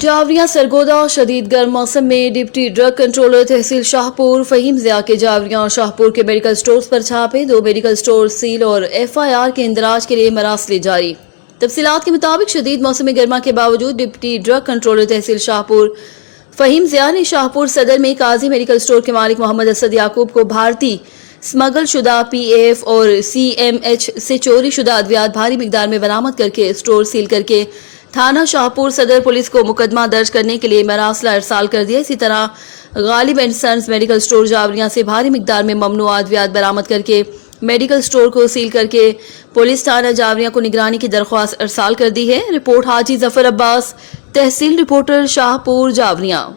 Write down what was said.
جاوریاں سرگودا شدید گرم موسم میں ڈپٹی ڈرگ کنٹرولر تحصیل شاہپور فہیم ضیاء کے جاوریاں اور شاہپور کے میڈیکل سٹورز پر چھاپے، 2 میڈیکل سٹور سیل اور FIR کے اندراج کے لیے مراسلے جاری۔ تفصیلات کے مطابق شدید موسم گرما کے باوجود ڈپٹی ڈرگ کنٹرولر تحصیل شاہپور فہیم ضیاء نے شاہپور صدر میں قاضی میڈیکل سٹور کے مالک محمد اسد یعقوب کو بھارتی سمگل شدہ PAF اور CMH سے چوری شدہ ادویات بھاری مقدار میں برآمد کر کے سٹور سیل کر کے تھانہ شاہپور صدر پولیس کو مقدمہ درج کرنے کے لیے مراسلہ ارسال کر دیا۔ اسی طرح غالب اینڈ سنز میڈیکل سٹور جاوریاں سے بھاری مقدار میں ممنوع ادویات برآمد کر کے میڈیکل سٹور کو سیل کر کے پولیس تھانہ جاوریاں کو نگرانی کی درخواست ارسال کر دی ہے۔ رپورٹ حاجی ظفر عباس، تحصیل رپورٹر شاہپور جاوریاں۔